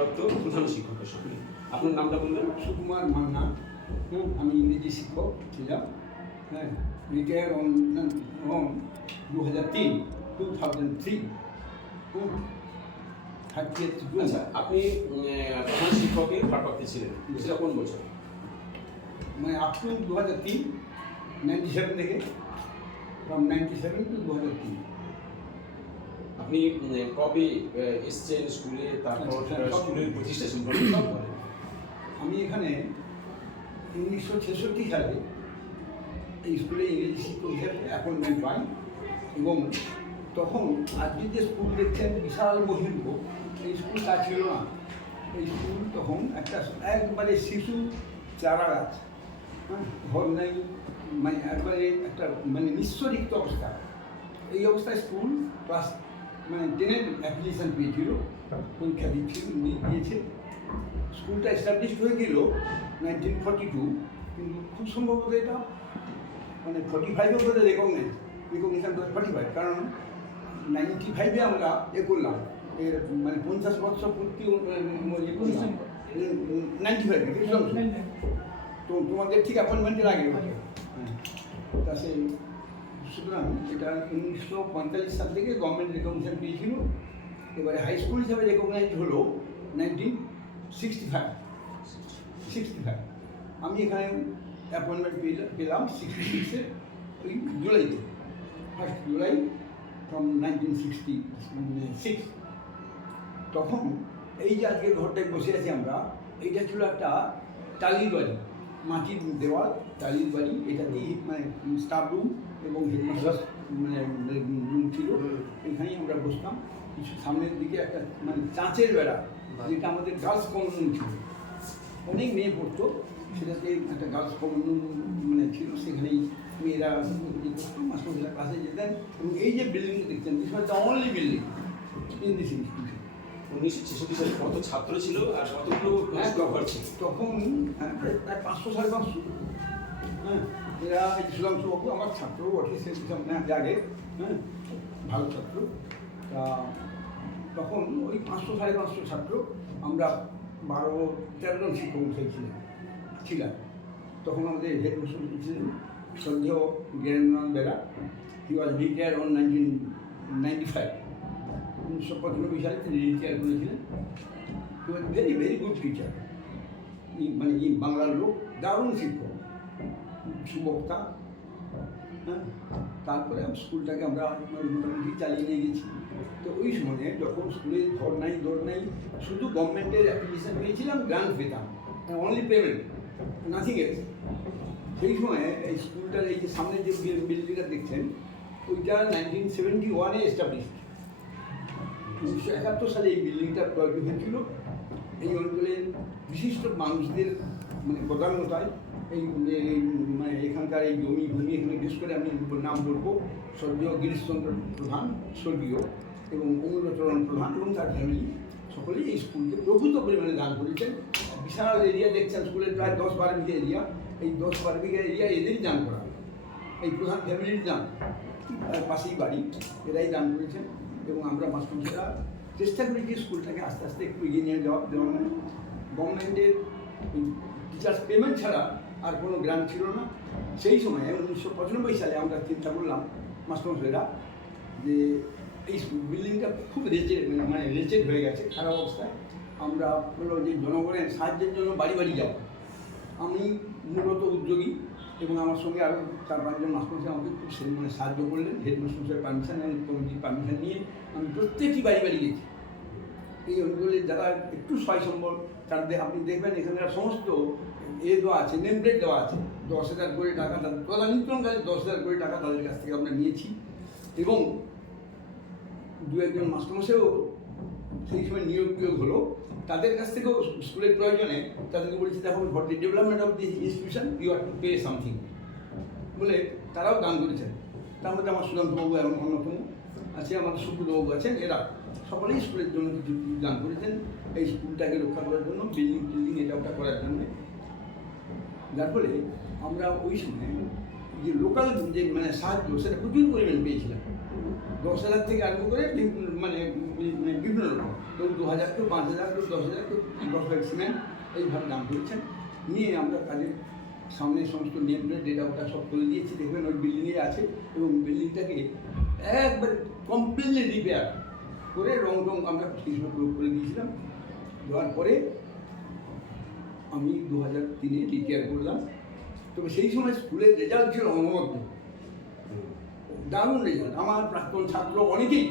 ভারপ্রাপ্ত প্রধান শিক্ষকের সঙ্গে। আপনার নামটা বলবেন? সুকুমার মান্না। হুম, আমি ইংরেজি শিক্ষক ছিলাম। হ্যাঁ রিটায়ার অন অন দু হাজার তিন টু থাউজেন্ড থ্রি জুন আচ্ছা আপনি প্রধান শিক্ষকের ভারপ্রাপ্ত ছিলেন। সেটা কোন বছর? মানে আপ টু দু হাজার তিন নাইনটি সেভেন থেকে। ফ্রম নাইনটি সেভেন টু দু হাজার তিন। আপনি কবে এসছেন স্কুলে তারপর আচ্ছা, স্কুলের প্রতিষ্ঠা সম্পর্কে। আমি এখানে উনিশশো ছেষট্টি সালে এই স্কুলে ইংরেজি শিক্ষক হিসেবে অ্যাপয়েন্টমেন্ট পাই এবং তখন আজকে যে স্কুল দেখছেন বিশাল মহিম এই স্কুল তা ছিল না। এই স্কুল তখন একটা একবারে শিশু চারা গাছ হ্যাঁ, ঘর নেই মানে একবারে একটা মানে নিঃস্বরিক্ত অবস্থা। এই অবস্থায় স্কুল ক্লাস মানে টেনের অ্যাপ্লিকেশন পেয়েছিল পরীক্ষা দিচ্ছিল দিয়ে- দিয়েছে স্কুলটা এস্টাবলিশ হয়ে গেল নাইনটিন ফর্টি টু কিন্তু খুব সম্ভবত এটা মানে ফর্টি ফাইভেও করে রেকগনাইজ রেকগনিশন করে ফর্টি ফাইভ কারণ নাইনটি ফাইভে আমরা এ করলাম। এর মানে পঞ্চাশ বছর পূর্তি নাইনটি ফাইভে তো তোমাদের ঠিক অ্যাপয়েন্টমেন্টের আগে। হ্যাঁ তা সেই সুতরাং এটা উনিশশো পঁয়তাল্লিশ সাল থেকে গভর্নমেন্ট রেকগনিশন পেয়েছিল। এবারে হাই স্কুল হিসাবে রেকগনাইজ হলো nineteen sixty five sixty five আমি এখানে অ্যাপয়েন্টমেন্ট পেলাম সিক্সটি সিক্সে ওই জুলাইতে। First July from nineteen sixty six তখন এই যে আজকে ঘরটায় বসে আছি আমরা, এইটা ছিল একটা টালির বাড়ি। মাটির দেওয়াল টালির বাড়ি এটাতেই মানে স্টাফ রুম এবং হেডমাস্টার মানে রুম ছিল। এখানেই আমরা বসতাম। কিছু সামনের দিকে একটা মানে চাঁচের বেড়া যেটা আমাদের গার্লস কমন ছিল। অনেক মেয়ে পড়তো সেটাতে একটা গার্লস কমন মানে ছিল। সেখানেই মেয়েরা করতো ক্লাসে যেতেন। এবং এই যে বিল্ডিংটা দেখছেন this was the only building in this institution উনিশশো ছেষট্টি সালে কত ছাত্র ছিল আর কতগুলো হ্যাঁ ঘর ছিল? তখন হ্যাঁ, প্রায় পাঁচশো সাড়ে পাঁচশো। হ্যাঁ এরা সুধাংশু বাবু আমার ছাত্র বটে সে জাগে হ্যাঁ ভালো ছাত্র। তা তখন ওই পাঁচশো সাড়ে পাঁচশো ছাত্র আমরা বারো তেরো জন শিক্ষক ছিলাম ছিলাম। তখন আমাদের হেড মাস্টার ছিলেন সন্দেহ Gyananath Bera he was retire on nineteen ninety five উনিশশো পঁচানব্বই সালে তিনি রিটায়ার করেছিলেন। ভেরি ভেরি গুড টিচার মানে এই বাংলার লোক, দারুণ শিক্ষক, সুবক্তা। হ্যাঁ? তারপরে স্কুলটাকে আমরা মোটামুটি চালিয়ে নিয়ে গেছি। তো ওই সময়ে যখন স্কুলে ধর নাই দৌড় নাই, শুধু গভর্নমেন্টের অ্যাপ্লিকেশন পেয়েছিলাম গ্রান্ট পেতাম। অনলি পেমেন্ট নাথিং এলস সেই সময় এই স্কুলটার এই যে সামনে যে বিল্ডিংটা দেখছেন, ওইটা নাইনটিন সেভেন্টি ওয়ানে এস্টাবলিশ উনিশশো একাত্তর সালে এই বিল্ডিংটা তৈরি হয়েছিল। এই অঞ্চলের বিশিষ্ট মানুষদের মানে প্রধানতায় এই মানে এখানকার এই জমি, ভূমি এখানে বিশেষ করে আমি নাম বলব। স্বর্গীয় গিরিশচন্দ্র প্রধান, স্বর্গীয় এবং অমূল্যচরণ প্রধান এবং তার ফ্যামিলি সকলেই এই স্কুলকে প্রভূত পরিমাণে দান করেছেন। বিশাল এরিয়া দেখছেন, স্কুলের প্রায় দশ বারো বিঘা এরিয়া এই দশ বারো বিঘা এরিয়া এদেরই দান করা এই প্রধান ফ্যামিলির দান। পাশেই বাড়ি, এরাই দান করেছেন। এবং আমরা মাস্টারমশাইরা চেষ্টা করি যে স্কুলটাকে আস্তে আস্তে একটু এগিয়ে নিয়ে যাওয়া দেওয়া মানে গভর্নমেন্টের টিচার্স পেমেন্ট ছাড়া আর কোনো গ্রান্ট ছিল না। সেই সময়ে, উনিশশো পঁচানব্বই সালে আমরা চিন্তা করলাম মাস্টারমশাইরা যে এই বিল্ডিংটা খুব রেচেড মানে রেচেড হয়ে গেছে, খারাপ অবস্থায়। আমরা হলো যে জনগণের সাহায্যের জন্য বাড়ি বাড়ি যাব। আমি মূলত উদ্যোগী। এবং আমার সঙ্গে আরও চার পাঁচজন মাস্টারমশাই আমাকে খুব মানে সাহায্য করলেন, হেড মাস্টারমশাই পারমিশন কমিটির পারমিশন নিয়ে আমি প্রত্যেকটি বাড়ি বাড়ি গেছি। এই অঞ্চলে যারা একটু সয় সম্বল তাদের আপনি দেখবেন এখানে সমস্ত এ দেওয়া আছে নেম প্লেট দেওয়া আছে। দশ হাজার করে টাকা তাদের তদানীন্তনকালে দশ হাজার করে টাকা তাদের কাছ থেকে আমরা নিয়েছি। এবং দু একজন মাস্টারমশাইও সেই সময় নিয়োগ টিয়োগ হলো। তাদের কাছ থেকেও স্কুলের প্রয়োজনে তাদেরকে বলেছি, দেখো for the development of this institution you are to pay something বলে তারাও দান করেছেন তার মধ্যে আমার সুধান্তবাবু এবং অন্যতম আছে আমার সুব্রতবাবু আছেন, এরা সকলেই স্কুলের জন্য কিছু দান করেছেন এই স্কুলটাকে রক্ষা করার জন্য বিল্ডিং টিল্ডিং এটা ওটা করার জন্য। যার ফলে আমরা ওই সময় যে লোকাল যে মানে সাহায্য, সেটা প্রচুর পরিমাণে পেয়েছিলাম। দশ হাজার থেকে আরম্ভ করে মানে মানে বিভিন্ন রকম। কেউ দু হাজার কেউ পাঁচ হাজার কেউ দশ হাজার কেউ দশ ব্যাগ সিমেন্ট এইভাবে দাম করেছেন। নিয়ে আমরা কাজের সামনে সমস্ত নেম প্লেট ডেটা ওটা সব করে দিয়েছি। দেখবেন ওই বিল্ডিংয়ে আছে এবং বিল্ডিংটাকে একবার কমপ্লিটলি রিপেয়ার করে রং টং আমরা কিছু করে দিয়েছিলাম। দেওয়ার পরে আমি দু হাজার তিনে রিটায়ার করলাম। তবে সেই সময় স্কুলের রেজাল্ট ছিল অনবদ্য দারুণ রেজাল্ট আমার প্রাক্তন ছাত্র অনেকেই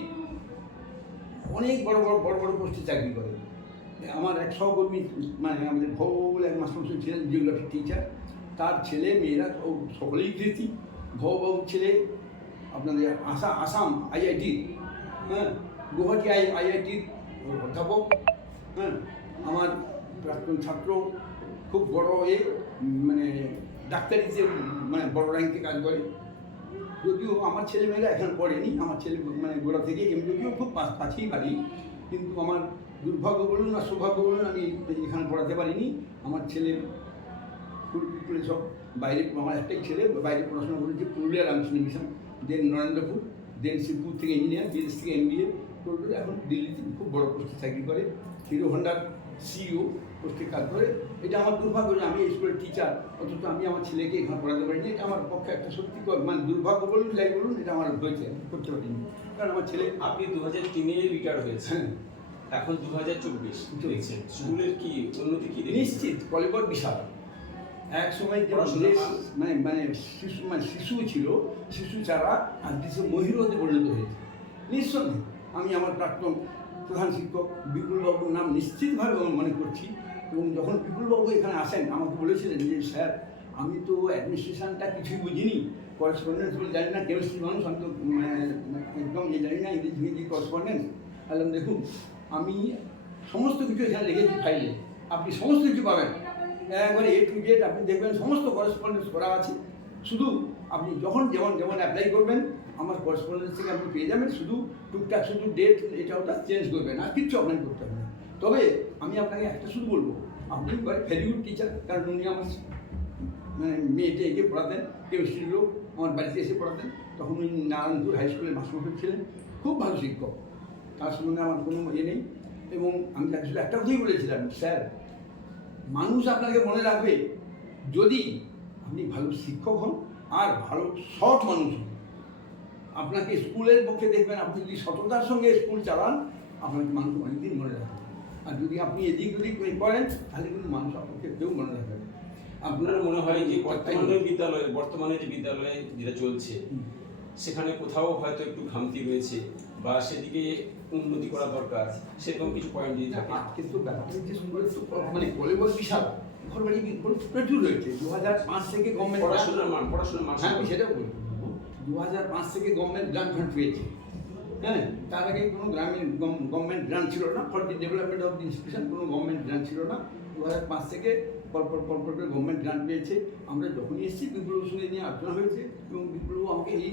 অনেক বড় বড় বড় বড় পোস্টে চাকরি করে। আমার এক সহকর্মী মানে আমাদের ভৌ বলে এক মাস্টার ছিলেন জিওগ্রাফি টিচার তার ছেলে, মেয়েরা সকলেই কৃতি। ভৌবাবুর ছেলে, আপনাদের আসাম আসাম আইআইটি হ্যাঁ গুয়াহাটি আই আইআইটির অধ্যাপক হ্যাঁ। আমার প্রাক্তন ছাত্র খুব বড় এ মানে ডাক্তারিতে মানে বড় র্যাঙ্কে কাজ করে। যদিও আমার ছেলেমেয়েরা এখন পড়েনি, আমার ছেলে মানে গোড়া থেকে এম যদিও খুব কাছেই বাড়ি, কিন্তু আমার দুর্ভাগ্য বলুন আর সৌভাগ্য বলুন, আমি এখানে পড়াতে পারিনি। আমার ছেলে ফুলপুরে সব বাইরে, আমার একটাই ছেলে, বাইরে পড়াশোনা করেছে Purulia Ramakrishna Mission then Narendrapur then Shibpur থেকে ইঞ্জিনিয়ার বিদেশ থেকে এম বিএ এখন দিল্লিতে খুব বড় পোস্টে চাকরি করে। হিরো হন্ডার সিইও পোস্টে কাজ করে। এটা আমার দুর্ভাগ্য যে আমি স্কুলের টিচার অথচ আমি আমার ছেলেকে এখানে পড়াতে পারিনি। এটা আমার পক্ষে একটা সত্যি মানে দুর্ভাগ্য বলুন যাই বলুন এটা আমার হয়েছে করতে পারিনি। কারণ আমার ছেলে আপনি দু হাজার তিনে রিটায়ার হয়েছেন। হ্যাঁ। এখন দু হাজার চব্বিশ। দেখছেন। স্কুলের কি উন্নতি কি? নিশ্চিত কলেবর বিশাল। এক সময় যে মানে মানে শিশু মানে শিশু ছিল শিশু ছাড়া আর দেশে মহিরতে পরিণত হয়েছে। নিঃসন্দেহে আমি আমার প্রাক্তন প্রধান শিক্ষক বিপুলবাবুর নাম নিশ্চিতভাবে আমি মনে করছি এবং যখন বিপুলবাবু এখানে আসেন, আমাকে বলেছিলেন যে, স্যার, আমি তো অ্যাডমিনিস্ট্রেশনটা কিছুই বুঝিনি। করেসপন্ডেন্স বলে জানি না, কেমিস্ট্রি মানুষ, আমি তো মানে একদম ইয়ে জানি না, ইংরেজি ইংরেজি করেসপন্ডেন্স বললাম দেখুন, আমি সমস্ত কিছু এখানে রেখেছি ফাইলে আপনি সমস্ত কিছু পাবেন। একবারে এ টু জেড আপনি দেখবেন, সমস্ত করেসপন্ডেন্স করা আছে। শুধু আপনি যখন যেমন যেমন অ্যাপ্লাই করবেন আমার করেসপন্ডেন্স থেকে আপনি পেয়ে যাবেন। শুধু টুকটাক শুধু ডেট এটা ওটা চেঞ্জ করবেন। আর কিচ্ছু আপনাকে করতে হবে না। তবে আমি আপনাকে একটা শুধু বলব, আপনি গুড টিচার কারণ উনি আমার মানে মেয়েটা এগিয়ে পড়াতেন কেমিস্ট্রির লোক, আমার বাড়িতে এসে পড়াতেন, তখন উনি নারায়ণপুর হাই স্কুলের মাস্টারমশাই ছিলেন, খুব ভালো শিক্ষক। তার সঙ্গে আমার কোনো ইয়ে নেই। এবং আমি তাকে শুধু একটা কথাই বলেছিলাম, স্যার, মানুষ আপনাকে মনে রাখবে, যদি আপনি ভালো শিক্ষক হন, আর ভালো সৎ মানুষ হন আপনাকে স্কুলের পক্ষে দেখবেন আপনি যদি সততার সঙ্গে স্কুল চালান আপনাকে মানুষ অনেকদিন মনে রাখবে। আর যদি আপনি এদিক ওদিক করেন তাহলে কিন্তু মানুষ আপনাকে কেউ মনে রাখবে আপনার মনে হয় যে বর্তমানে বিদ্যালয়ে বর্তমানে যে বিদ্যালয়ে যেটা চলছে সেখানে কোথাও হয়তো একটু খামতি রয়েছে বা সেদিকে উন্নতি করা দরকার সেরকম কিছু পয়েন্ট যদি থাকে। আর কিন্তু ব্যাপারটা মানে কলেবর বিশাল। ঘর বাড়ি প্রচুর রয়েছে দু হাজার পাঁচ থেকে গভর্নমেন্ট পড়াশোনার মান পড়াশোনার মান হ্যাঁ সেটা বলব দু হাজার পাঁচ থেকে গভর্নমেন্ট গ্রান্ট ফান্ড পেয়েছে। হ্যাঁ তার আগে কোনো গ্রামীণ গভর্নমেন্ট গ্রান্ট ছিল না। For the development of the institution কোনো গভর্নমেন্ট গ্রান্ট ছিল না। দু হাজার পাঁচ থেকে পরপর পরপর করে গভর্নমেন্ট গ্রান্ট পেয়েছে। আমরা যখনই এসেছি, বিপ্লবের সঙ্গে নিয়ে আলোচনা হয়েছে এবং বিপ্লব আমাকে এই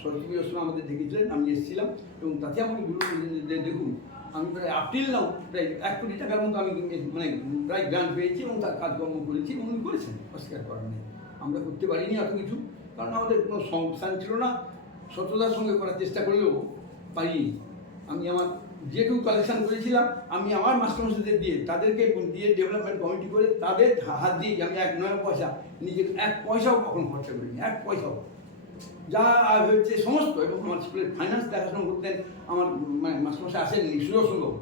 সরস্বতী পুজোর সময় আমাদের ডেকেছিলেন আমি এসেছিলাম এবং তাতে আমাকে বিপ্লব দেখুন, আমি প্রায় আপিল নাও, প্রায় এক কোটি টাকার মতো আমি মানে প্রায় গ্রান্ট পেয়েছি এবং তার কাজকর্ম করেছি এবং উনি করেছেন। অস্বীকার করার নেই। আমরা করতে পারিনি এত কিছু। কারণ আমাদের কোনো সংস্থান ছিল না। সততার সঙ্গে করার চেষ্টা করলেও পারিনি। আমি আমার যেটুকু কালেকশন করেছিলাম, আমি আমার মাস্টারমশাইদের দিয়ে তাদেরকে দিয়ে ডেভেলপমেন্ট কমিটি করে তাদের হাত দিয়ে আমি এক নয় পয়সা নিজের এক পয়সাও কখনো খরচা করিনি, এক পয়সাও। যা হয়েছে সমস্ত এবং আমার স্কুলের ফাইন্যান্স দেখাশোনা করতেন আমার মানে মাস্টারমশাই আসেননি, সুদর্শনবাবু।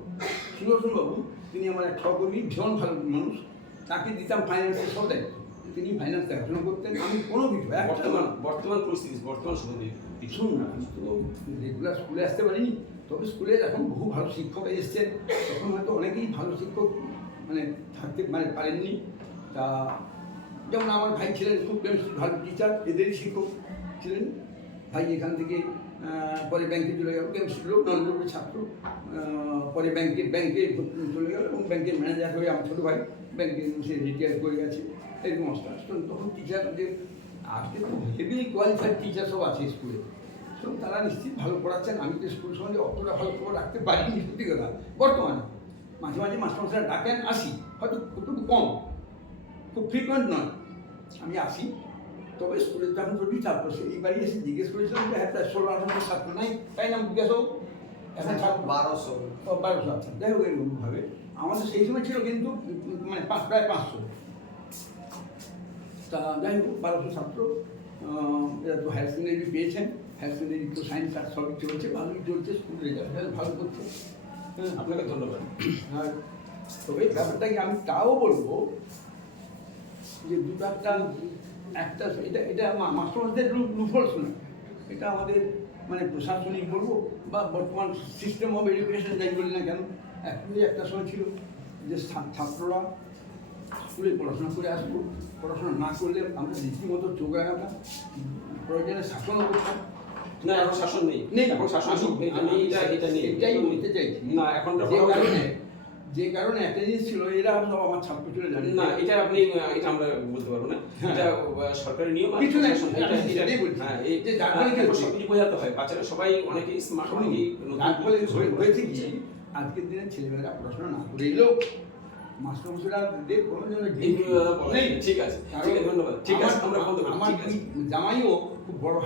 সুদর্শনবাবু, তিনি আমার এক সহকর্মী, ভীষণ ভালো মানুষ। তাকে দিতাম ফাইন্যান্সের সব দায়িত্ব। তিনি ফাইন্যান্স দেখাশোনা করতেন আমি কোনো কিছু বর্তমান বর্তমান পরিস্থিতি বর্তমান সময় শুনুন না আমি তো রেগুলার স্কুলে আসতে পারিনি তবে স্কুলে এখন বহু ভালো শিক্ষক এসেছেন তখন হয়তো অনেকেই ভালো শিক্ষক মানে থাকতে মানে পারেননি। তা যেমন আমার ভাই ছিলেন খুব ভালো টিচার এদেরই শিক্ষক ছিলেন। ভাই এখান থেকে পরে ব্যাংকে চলে গেল কেমিস্ট্রি লোক নন্দপুরের ছাত্র। পরে ব্যাংকে ব্যাংকে চলে গেল এবং ব্যাংকের ম্যানেজার হয়ে আমার ছোটো ভাই ব্যাংকে সে রিটায়ার করে গেছে। এরকম তো তখন টিচারদের আজকে তো হেভিলি কোয়ালিফাইড টিচার সব আছে স্কুলে তো তারা নিশ্চিত ভালো পড়াচ্ছেন। আমি তো স্কুল সঙ্গে অতটা ভালো খবর রাখতে পারিনি সত্যি কথা। বর্তমানে মাঝে মাঝে মাস্টারমশাইরা ডাকেন আসি। হয়তো খুব কম খুব ফ্রিকোয়েন্ট নয়। আমি আসি। তবে স্কুলে তখন প্রচুর ছাত্র। সে এইবারই এসে জিজ্ঞেস করেছিলাম যে হ্যাঁ প্রায় ষোলো আঠারো ছাত্র নাই? তাই না জিজ্ঞাসা হোক এখন ছাত্র? বারোশো। বারোশো আচ্ছা। যাই হোক এরকমভাবে। আমাদের সেই সময় ছিল কিন্তু মানে পাঁচ প্রায় পাঁচশো। তা যাই হোক বারোশো ছাত্র এরা তো হায়ার সেকেন্ডারি পেয়েছেন। হায়ার সেকেন্ডারি তো সায়েন্স আর সবই চলছে ভালোই চলছে স্কুল রেজাল্ট ভালো করছে। হ্যাঁ। আপনাকে ধন্যবাদ। আর তবে ব্যাপারটা কি আমি তাও বলব যে দু একটা একটা এটা এটা মাস্টারদের লুফলস না এটা আমাদের মানে প্রশাসনিক বলব বা বর্তমান সিস্টেম অফ এডুকেশন যাই বলি না কেন অ্যাকচুয়ালি একটা সময় ছিল যে ছাত্ররা স্কুলে পড়াশোনা করে আসব। পড়াশোনা না করলে আমরা রীতিমতো চোখ রাখাতাম প্রয়োজনে শাসনও করতাম না এখন শাসন নেই। নেই এখন শাসন আমি- নেই। এটা এটা এটা নেই। এটাই বলতে চাইছি। না এখন যে কারণে যে কারণে একটা জিনিস ছিল এরা সব আমার ছাত্র ছিল জানি না এটা আপনি এটা আমরা বলতে পারব না। হ্যাঁ। এটা সরকারি নিয়ম কিছু না। হ্যাঁ এই যে যার ফলে কি এখন বোঝাতে হয়। বাচ্চারা সবাই অনেকেই স্মার্ট অনেকেই নতুন ফলে হয়ে- হয়েছে কি? আজকের দিনে ছেলেমেয়েরা পড়াশোনা না করে এলেও ঠিক আছে। ঠিক আছে ধন্যবাদ। ঠিক আছে আমরা জামাইও খুব বড়